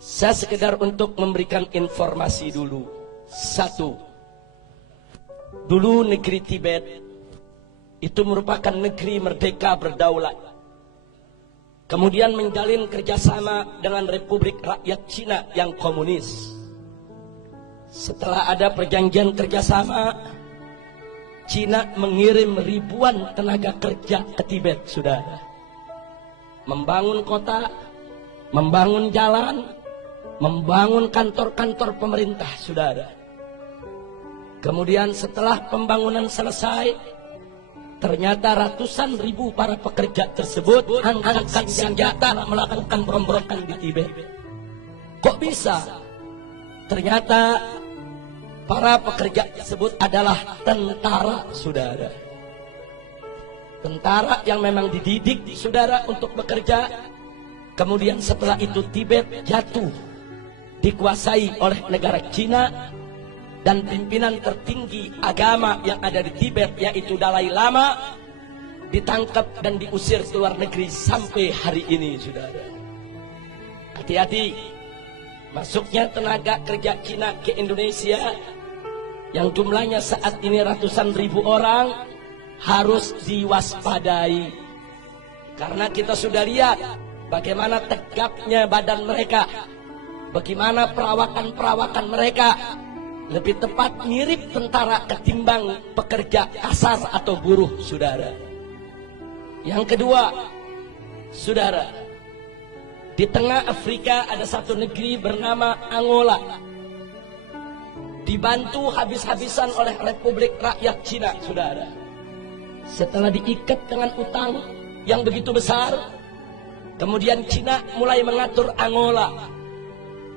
Saya sekedar untuk memberikan informasi dulu. Satu, dulu negeri Tibet itu merupakan negeri merdeka berdaulat. Kemudian menjalin kerjasama dengan Republik Rakyat Cina yang komunis. Setelah ada perjanjian kerjasama, Cina mengirim ribuan tenaga kerja ke Tibet, saudara. Membangun kota, membangun jalan, membangun kantor-kantor pemerintah, saudara. Kemudian setelah pembangunan selesai, ternyata ratusan ribu para pekerja tersebut angkat senjata melakukan pemberontakan di Tibet. Kok bisa? Ternyata para pekerja tersebut adalah tentara, saudara. Tentara yang memang dididik, saudara, untuk bekerja. Kemudian setelah itu Tibet jatuh, dikuasai oleh negara Cina, dan pimpinan tertinggi agama yang ada di Tibet, yaitu Dalai Lama, ditangkap dan diusir ke luar negeri sampai hari ini, saudara. Hati-hati, masuknya tenaga kerja Cina ke Indonesia yang jumlahnya saat ini ratusan ribu orang harus diwaspadai. Karena kita sudah lihat bagaimana tegapnya badan mereka, bagaimana perawakan-perawakan mereka, lebih tepat mirip tentara ketimbang pekerja kasar atau buruh, saudara. Yang kedua, saudara, di tengah Afrika ada satu negeri bernama Angola, dibantu habis-habisan oleh Republik Rakyat Cina, saudara. Setelah diikat dengan utang yang begitu besar, kemudian Cina mulai mengatur Angola.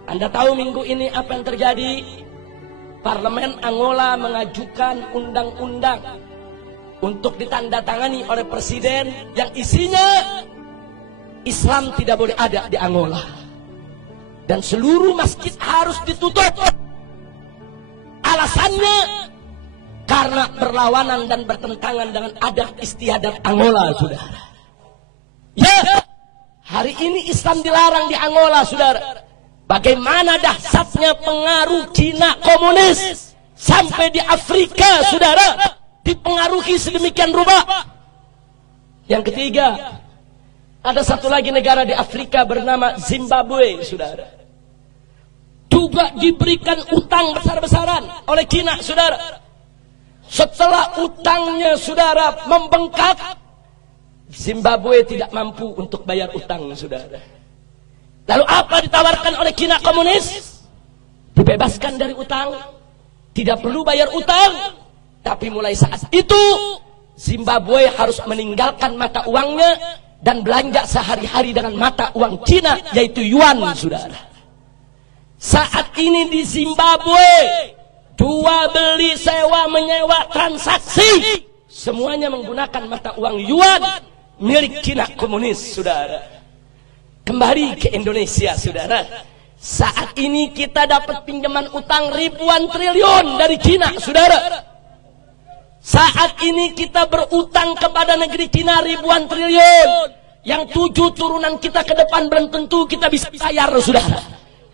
Anda tahu minggu ini apa yang terjadi? Parlemen Angola mengajukan undang-undang untuk ditandatangani oleh presiden yang isinya Islam tidak boleh ada di Angola, dan seluruh masjid harus ditutup. Alasannya karena berlawanan dan bertentangan dengan adat istiadat Angola, saudara. Ya, hari ini Islam dilarang di Angola, saudara. Bagaimana dahsyatnya pengaruh Cina komunis sampai di Afrika, saudara, dipengaruhi sedemikian rupa. Yang ketiga, ada satu lagi negara di Afrika bernama Zimbabwe, saudara. Juga diberikan utang besar-besaran oleh Cina, saudara. Setelah utangnya, saudara, membengkak, Zimbabwe tidak mampu untuk bayar utang, saudara. Lalu apa ditawarkan oleh Cina komunis? Dibebaskan dari utang, tidak perlu bayar utang. Tapi mulai saat itu Zimbabwe harus meninggalkan mata uangnya dan belanja sehari-hari dengan mata uang Cina, yaitu yuan, saudara. Saat ini di Zimbabwe, jual beli, sewa menyewa, transaksi, semuanya menggunakan mata uang yuan milik Cina komunis, saudara. Kembali ke Indonesia, saudara. Saat ini kita dapat pinjaman utang ribuan triliun dari Cina, saudara. Saat ini kita berutang kepada negeri Cina ribuan triliun, yang 7 turunan kita ke depan belum tentu kita bisa bayar, saudara.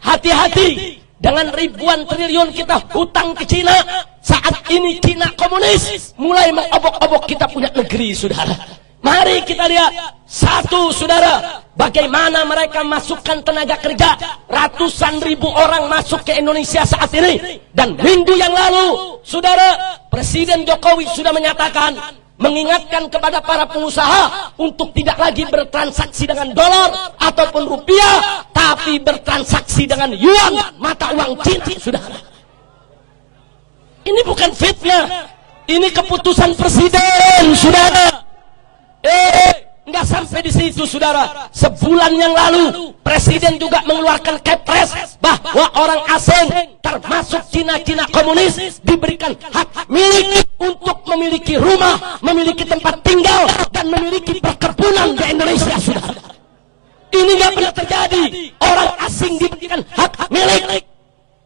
Hati-hati dengan ribuan triliun kita hutang ke Cina. Saat ini Cina komunis mulai mengobok-obok kita punya negeri, saudara. Mari kita lihat satu, saudara, bagaimana mereka masukkan tenaga kerja. Ratusan ribu orang masuk ke Indonesia saat ini. Dan minggu yang lalu, saudara, Presiden Jokowi sudah menyatakan, mengingatkan kepada para pengusaha untuk tidak lagi bertransaksi dengan dolar ataupun rupiah, tapi bertransaksi dengan yuan, mata uang Cina, saudara. Ini bukan fitnah, ini keputusan presiden, saudara. Enggak sampai di situ, saudara. Sebulan yang lalu presiden juga mengeluarkan kepres bahwa orang asing termasuk Cina-Cina komunis diberikan hak milik untuk memiliki rumah, memiliki tempat tinggal, dan memiliki perkebunan di Indonesia, saudara. Ini enggak pernah terjadi. Orang asing diberikan hak milik.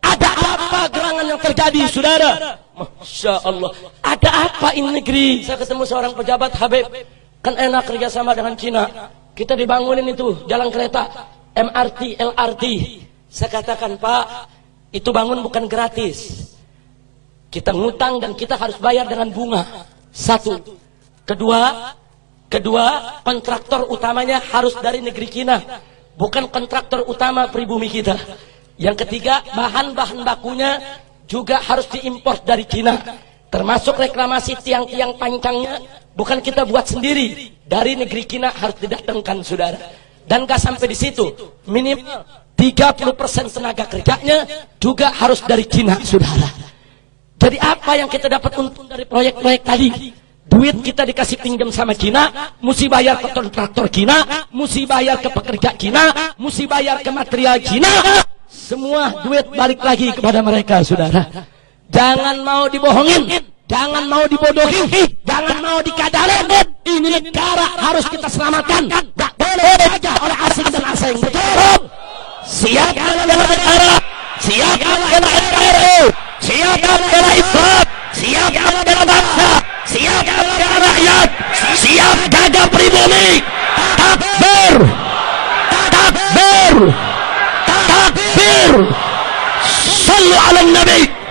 Ada apa gerangan yang terjadi, saudara? Masya Allah. Ada apa ini negeri? Saya ketemu seorang pejabat, Habib, kan enak kerjasama dengan Cina. Kita dibangunin itu jalan kereta, MRT, LRT. Saya katakan, Pak, itu bangun bukan gratis. Kita ngutang dan kita harus bayar dengan bunga. Satu. Kedua, kontraktor utamanya harus dari negeri Cina, bukan kontraktor utama pribumi kita. Yang ketiga, bahan-bahan bakunya juga harus diimpor dari Cina, termasuk reklamasi tiang-tiang pancangnya bukan kita buat sendiri, dari negeri Cina harus didatangkan, saudara. Dan gak sampai di situ, minimal 30% tenaga kerjanya juga harus dari Cina, saudara. Jadi apa yang kita dapat untung dari proyek-proyek tadi? Duit kita dikasih pinjam sama Cina, mesti bayar ke kontraktor Cina, mesti bayar ke pekerja Cina, mesti bayar ke material Cina. Semua duit balik lagi kepada mereka, saudara. Jangan mau dibohongin, jangan mau dibodohin, jangan mau dikadalin. Ini negara harus kita selamatkan. Gak boleh aja oleh asing dan asing. Betul? Siap bela negara, siap bela NKRI, siap bela Islam, siap bela bangsa, siap bela rakyat, siap jaga pribumi. Takbir, takbir, takbir. Sallu ala Nabi.